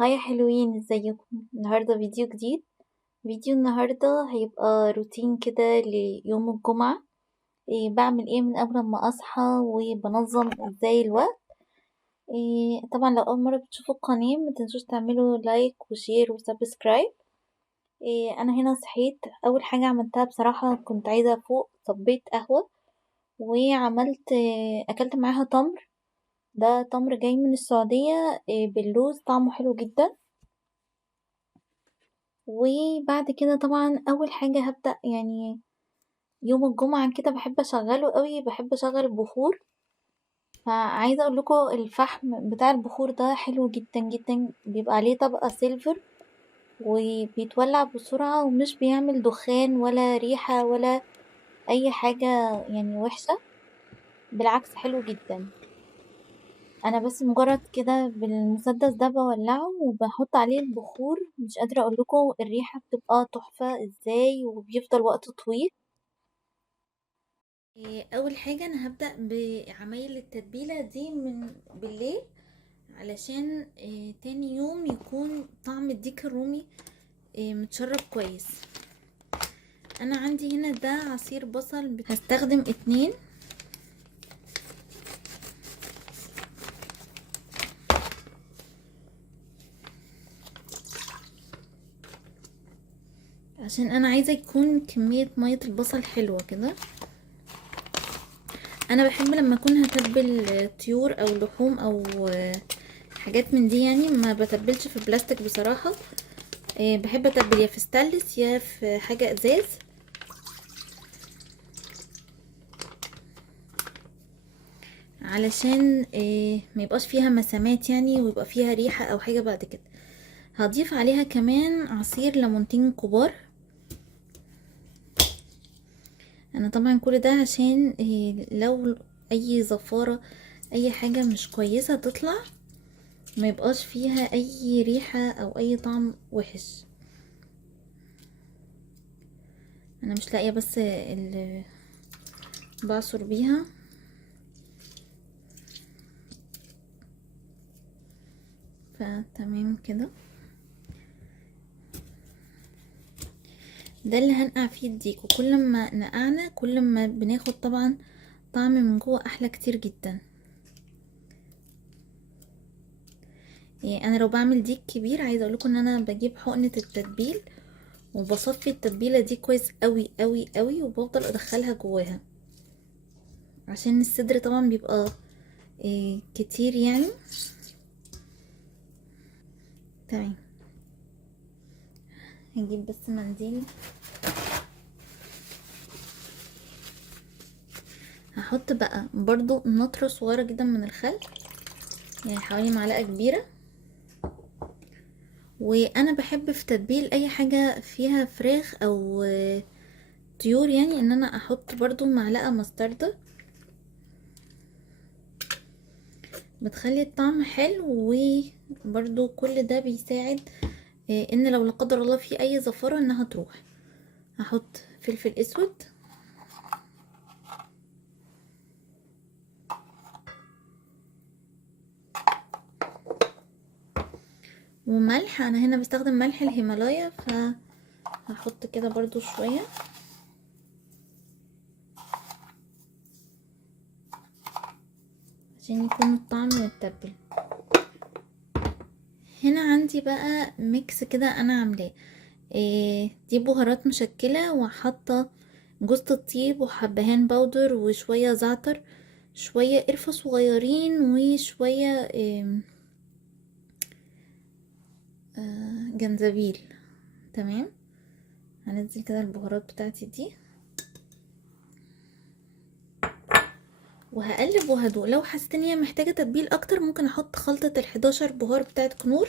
هاي يا حلوين، ازيكم؟ النهاردة فيديو جديد. فيديو النهاردة هيبقى روتين كده ليوم الجمعة. بعمل ايه من قبل ما اصحى وبنظم ازاي الوقت. طبعا لو اول مرة بتشوفوا القناة متنسوش تعملوا لايك وشير وسبسكرايب. انا هنا صحيت، اول حاجة عملتها بصراحة كنت عايزة افوق، صبيت قهوة وعملت اكلت معاها تمر. ده تمر جاي من السعودية، باللوز، طعمه حلو جدا. وبعد كده طبعا اول حاجة هبدأ يعني يوم الجمعة كده بحب اشغله قوي، بحب اشغل البخور. فعايزة اقول لكم الفحم بتاع البخور ده حلو جدا جدا، بيبقى عليه طبقة سيلفر وبيتولع بسرعة ومش بيعمل دخان ولا ريحة ولا اي حاجة يعني وحشة، بالعكس حلو جدا. انا بس مجرد كده بالمسدس ده بولعه وبحط عليه البخور، مش قادرة اقول لكم الريحة بتبقى تحفة ازاي وبيفضل وقت طويل. اول حاجة انا هبدأ بعمايل التتبيلة دي من بالليل، علشان تاني يوم يكون طعم الديك الرومي متشرب كويس. انا عندي هنا ده عصير بصل، هستخدم 2. عشان انا عايزة يكون كمية مية البصل حلوة كده. انا بحب لما اكون هتبل طيور او لحوم او حاجات من دي، يعني ما بتبلش في بلاستيك بصراحة. بحب اتبل يا في ستانلس يا في حاجة ازاز، علشان ما يبقاش فيها مسامات يعني، ويبقى فيها ريحة او حاجة بعد كده. هضيف عليها كمان عصير ليمونتين كبار. انا طبعا كل ده عشان لو اي زفارة، اي حاجة مش كويسة تطلع، ما يبقاش فيها اي ريحة او اي طعم وحش. انا مش لاقيه بس اللي بعصر بيها. فتمام كده، ده اللي هنقع فيه الديك. وكل ما نقعنا كل ما بناخد طبعا طعم من جوه احلى كتير جدا. يعني انا لو بعمل ديك كبير، عايزه اقول لكم ان انا بجيب حقنه التتبيل وبصفي التتبيله دي كويس قوي قوي قوي، وبفضل ادخلها جواها، عشان الصدر طبعا بيبقى كتير يعني. تمام، هنجيب بس منديل. هحط بقى برضو نطرة صغيرة جدا من الخل، يعني حوالي معلقة كبيرة. وانا بحب في تتبيل اي حاجة فيها فراخ او طيور، يعني ان انا احط برضو معلقة مستردة، بتخلي الطعم حلو. وبرضو كل ده بيساعد ان لو لا قدر الله في اي زفارة انها تروح. هحط فلفل اسود، وملح. انا هنا بستخدم ملح الهيمالايا، فهحط كده برضو شوية عشان يكون الطعم متبل. هنا عندي بقى ميكس كده انا عاملاه. دي بهارات مشكلة، وحاطة جوز الطيب وحبهان باودر وشوية زعتر، شوية قرفة صغيرين، وشوية جنزبيل. تمام، هننزل كده البهارات بتاعتي دي وهقلب وهدوق. لو حسيت ان هي محتاجة تتبيل اكتر ممكن احط خلطة ال11 بهار بتاعت كنور.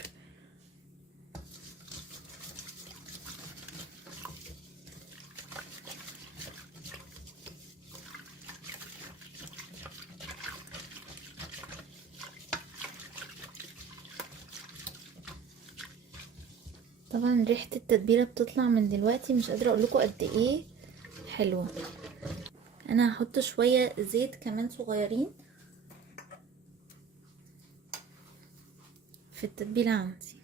طبعا ريحة التتبيلة بتطلع من دلوقتي، مش قادرة اقولكم قد ايه حلوة. انا هحط شوية زيت كمان صغيرين في التتبيلة عندي.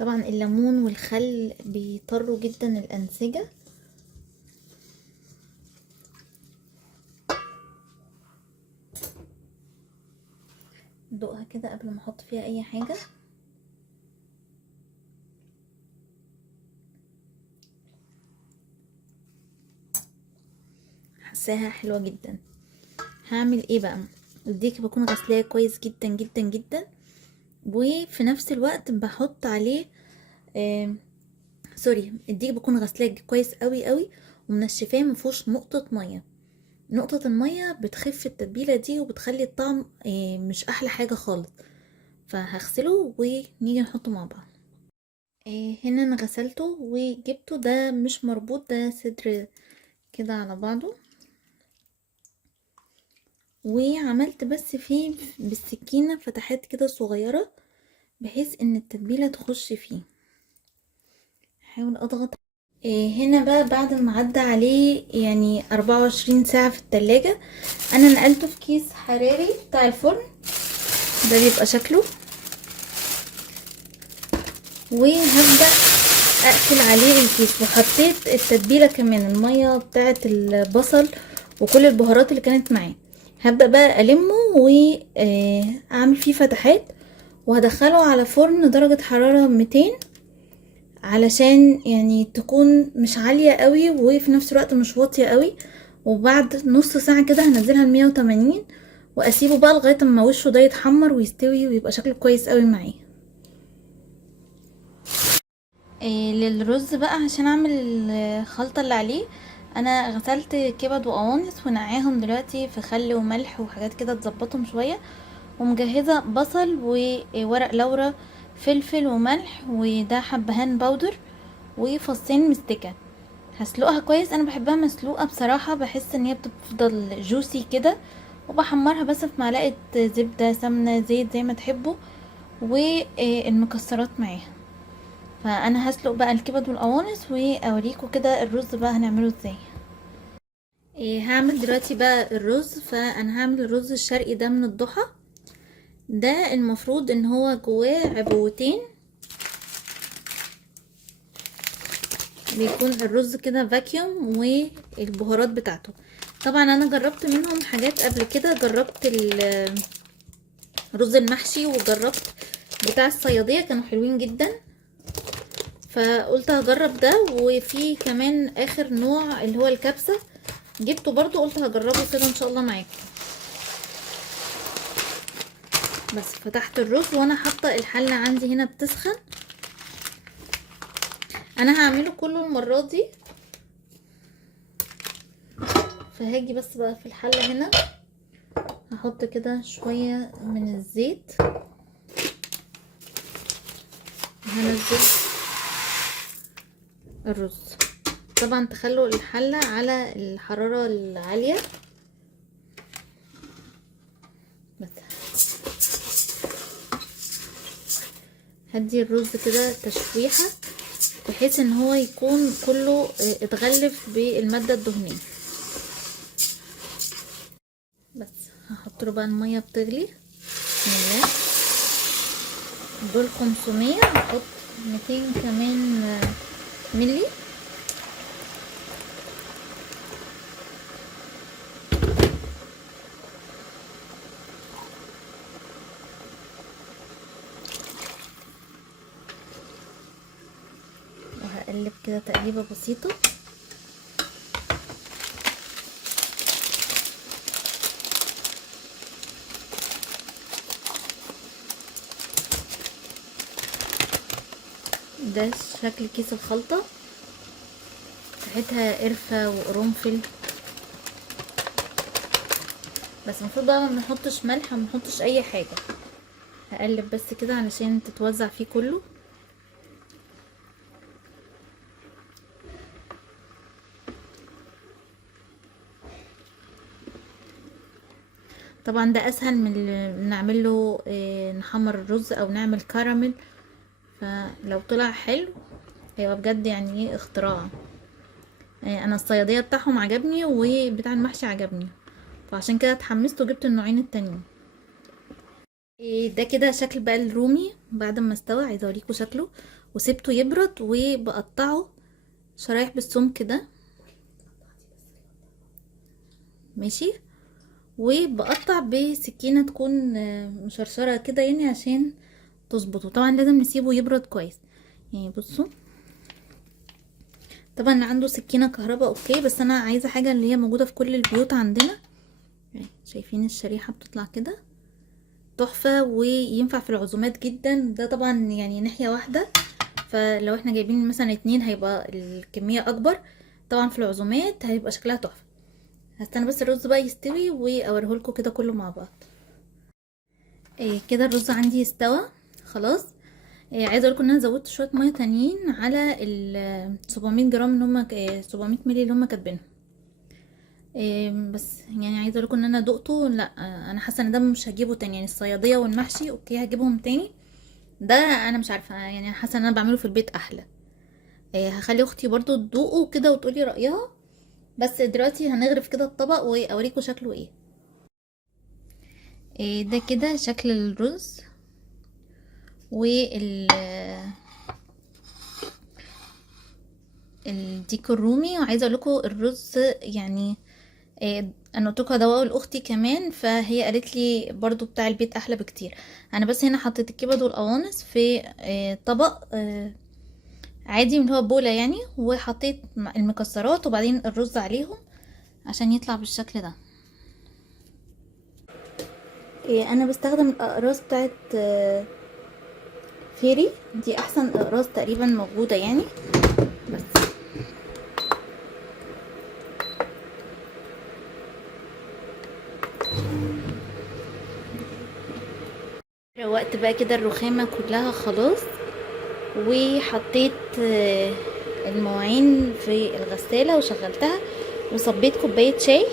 طبعا الليمون والخل بيطروا جدا الانسجة. ندوقها كده قبل ما احط فيها اي حاجة. حاساها حلوة جدا. هعمل ايه بقى؟ الديك بكون غسلاه كويس جدا جدا جدا، وفي نفس الوقت بحط عليه سوري، الديك بكون غسلاه كويس قوي قوي ومنشفاه مفيهوش نقطة مية. نقطة المية بتخف التتبيلة دي وبتخلي الطعم مش احلى حاجة خالص. فهغسله ونيجي نحطه مع بعض. هنا انا غسلته وجبته، ده مش مربوط، ده صدر كده على بعضه، وعملت بس فيه بالسكينة فتحات كده صغيرة بحيث ان التتبيلة تخش فيه. هحاول اضغط. هنا بقى بعد ما عدى عليه يعني 24 ساعة في التلاجة، انا نقلته في كيس حراري بتاع الفرن، ده بيبقى شكله. وهبدأ اقفل عليه الكيس، وحطيت التتبيلة كمان، المية بتاعة البصل وكل البهارات اللي كانت معاه. هبدأ بقى ألمه وأعمل فيه فتحات، وهدخله على فرن درجة حرارة 200 علشان يعني تكون مش عالية قوي وفي نفس الوقت مش واطية قوي. وبعد نص ساعة كده هنزلها ل180، واسيبه بقى لغاية اما وشه ده يتحمر ويستوي ويبقى شكله كويس قوي معاه. للرز بقى عشان اعمل الخلطة اللي عليه، انا غسلت كبد وقوانص ونقعاهم دلوقتي في خل وملح وحاجات كده تظبطهم شوية، ومجهزة بصل وورق لورا، فلفل وملح، وده حبهان باودر، وفصين مستكة. هسلقها كويس، انا بحبها مسلوقة بصراحة، بحس ان هي بتفضل جوسي كده. وبحمرها بس في معلقة زبدة سمنة زيت زي ما تحبوا، والمكسرات معاها. فانا هسلق بقى الكبد والقوانص واوريكم كده الرز بقى هنعمله ازاي. هعمل دلوقتي بقى الرز. فانا هعمل الرز الشرقي ده من الضحى. ده المفروض ان هو جواه عبوتين، بيكون الرز كده فاكيوم والبهارات بتاعته. طبعا انا جربت منهم حاجات قبل كده، جربت الرز المحشي وجربت بتاع الصيادية، كانوا حلوين جدا، فقلت هجرب ده. وفي كمان اخر نوع اللي هو الكبسة جبته برضو، قلت هجربه كده ان شاء الله معاكم. بس فتحت الرز وانا حاطه الحله عندي هنا بتسخن. انا هعمله كله المره دي، فهاجي بس بقى في الحله هنا هحط كده شويه من الزيت، هنزل الرز. طبعا تخلوا الحله على الحراره العاليه. بس هدي الرز كده تشويحه بحيث ان هو يكون كله اتغلف بالماده الدهنيه. بس هحط له بقى الميه بتغلي. بسم الله. دول 500، هحط 200 كمان ملي. وهقلب كده تقليبه بسيطه. ده شكل كيس الخلطة بتاعتها، قرفة وقرنفل. بس المفروض بقى ما نحطش ملح وما نحطش اي حاجة. هقلب بس كده علشان تتوزع فيه كله. طبعا ده اسهل من نعمله نحمر الرز او نعمل كراميل. فلو طلع حلو هيبقى بجد يعني ايه اختراع. انا الصيادية بتاعهم عجبني وبتاع المحشي عجبني، فعشان كده اتحمست وجبت النوعين التانيين. ده كده شكل بقى الرومي بعد ما استوى، عايزه اوريكم شكله. وسبته يبرد، وبقطعه شرايح بالسمك ده ماشي. وبقطع بسكينة تكون مشرشرة كده يعني عشان تظبطه. طبعا لازم نسيبه يبرد كويس يعني. بصوا طبعا اللي عنده سكينة كهرباء اوكي، بس انا عايزة حاجة اللي هي موجودة في كل البيوت عندنا. شايفين الشريحة بتطلع كده تحفة، وينفع في العزومات جدا. ده طبعا يعني ناحية واحدة، فلو احنا جايبين مثلا 2 هيبقى الكمية اكبر. طبعا في العزومات هيبقى شكلها تحفة. هستنى بس الرز بقى يستوي واوريهولكوا كده كله مع بعض. كده الرز عندي استوى خلاص. عايزه اقولكم ان انا زودت شويه ميه تانيين على ال 700 جرام اللي هم 700 مللي اللي هم كاتبينهم. بس يعني عايزه اقولكم ان انا دقته، لا انا حاسه ان ده مش هجيبه تاني يعني. الصياديه والمحشي اوكي هجيبهم تاني، ده انا مش عارفه يعني، حاسه ان انا بعمله في البيت احلى. هخلي اختي برضو تدوقه كده وتقولي رايها. بس دلوقتي هنغرف كده الطبق واوريكم شكله ايه. ده كده شكل الرز وال الديك الرومي. وعايزه اقول لكم الرز يعني انا قلت لكم هدوقه لاختي كمان، فهي قالت لي برضو بتاع البيت احلى بكتير. انا بس هنا حطيت الكبد والقوانص في طبق عادي من اللي هو بوله يعني، وحطيت المكسرات وبعدين الرز عليهم عشان يطلع بالشكل ده. انا بستخدم الاقراص بتاعت فيري، دي احسن اقراص تقريبا موجوده يعني. بس روقت بقى كده الرخامه كلها خلاص، وحطيت المواعين في الغسالة وشغلتها، وصبيت كوباية شاي